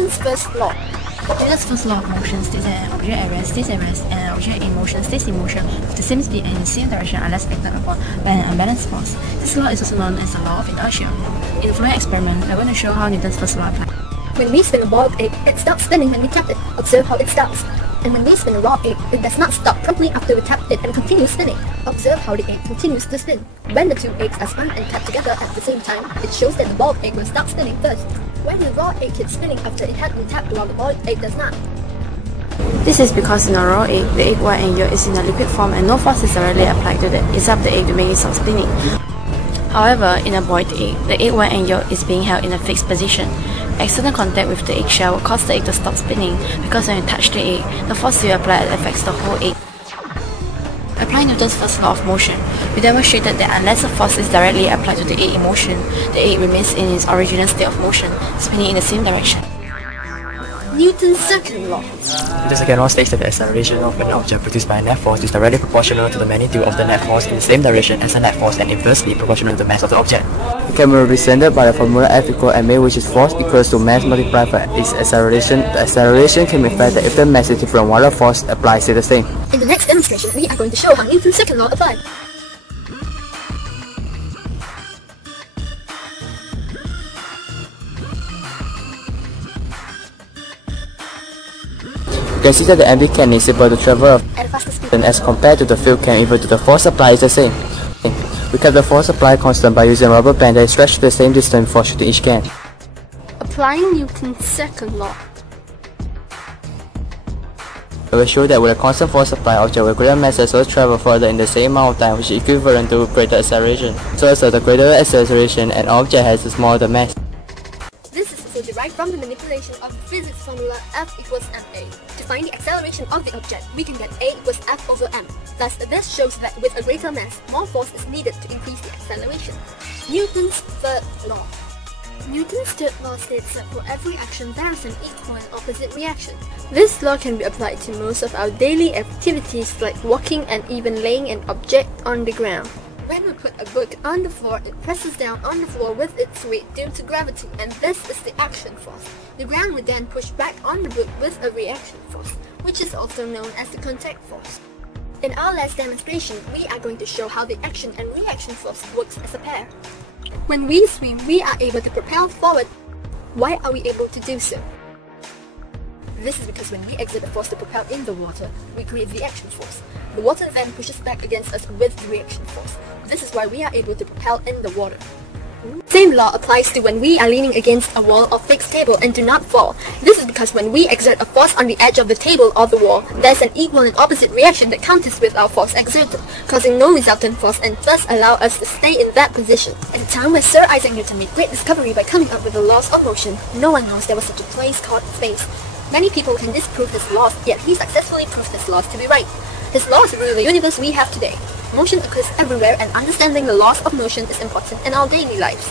Newton's first law. Newton's first law of motion states that an object at rest stays at rest and an object in motion stays in motion with the same speed and in the same direction unless acted upon by an unbalanced force. This law is also known as the law of inertia. In the following experiment, we are going to show how Newton's first law applies. When we spin a boiled egg, it stops spinning when we tap it. Observe how it starts. And when we spin a raw egg, it does not stop promptly after we tap it and continues spinning. Observe how the egg continues to spin. When the two eggs are spun and tapped together at the same time, it shows that the boiled egg will stop spinning first. When the raw egg keeps spinning after it had been tapped while the boiled egg does not. This is because in a raw egg, the egg white and yolk is in a liquid form and no force is directly applied to the inside of the egg to make it stop spinning. However, in a boiled egg, the egg white and yolk is being held in a fixed position. External contact with the eggshell will cause the egg to stop spinning because when you touch the egg, the force you apply affects the whole egg. Applying Newton's first law of motion, we demonstrated that unless a force is directly applied to the egg in motion, the egg remains in its original state of motion, spinning in the same direction. Newton's second law. The second law states that the acceleration of an object produced by a net force is directly proportional to the magnitude of the net force in the same direction as the net force and inversely proportional to the mass of the object. It can be represented by the formula F equals ma, which is force equals to mass multiplied by its acceleration. The acceleration can be found if the mass is different while the force applied is the same. In the next demonstration, we are going to show how Newton's second law applies. You can see that the empty can is able to travel at a faster speed and as compared to the filled can, even though the force applied is the same. We kept the force applied constant by using a rubber band that is stretched the same distance before shooting each can. Applying Newton's second law. It will show that with a constant force applied, object with greater mass will travel further in the same amount of time, which is equivalent to greater acceleration. So as the greater acceleration, an object has a smaller mass. This is also derived from the manipulation of the physics formula F equals ma. To find the acceleration of the object, we can get a equals F over m. Thus, this shows that with a greater mass, more force is needed to increase the acceleration. Newton's third law. Newton's third law states that for every action there is an equal and opposite reaction. This law can be applied to most of our daily activities like walking and even laying an object on the ground. When we put a book on the floor, it presses down on the floor with its weight due to gravity, and this is the action force. The ground would then push back on the book with a reaction force, which is also known as the contact force. In our last demonstration, we are going to show how the action and reaction force works as a pair. When we swim, we are able to propel forward. Why are we able to do so? This is because when we exert a force to propel in the water, we create the action force. The water then pushes back against us with the reaction force. This is why we are able to propel in the water. Same law applies to when we are leaning against a wall or fixed table and do not fall. This is because when we exert a force on the edge of the table or the wall, there's an equal and opposite reaction that counters with our force exerted, causing no resultant force and thus allow us to stay in that position. At a time where Sir Isaac Newton made great discovery by coming up with the laws of motion, no one knows there was such a place called space. Many people can disprove his laws, yet he successfully proved his laws to be right. His laws rule the universe we have today. Motion occurs everywhere, and understanding the laws of motion is important in our daily lives.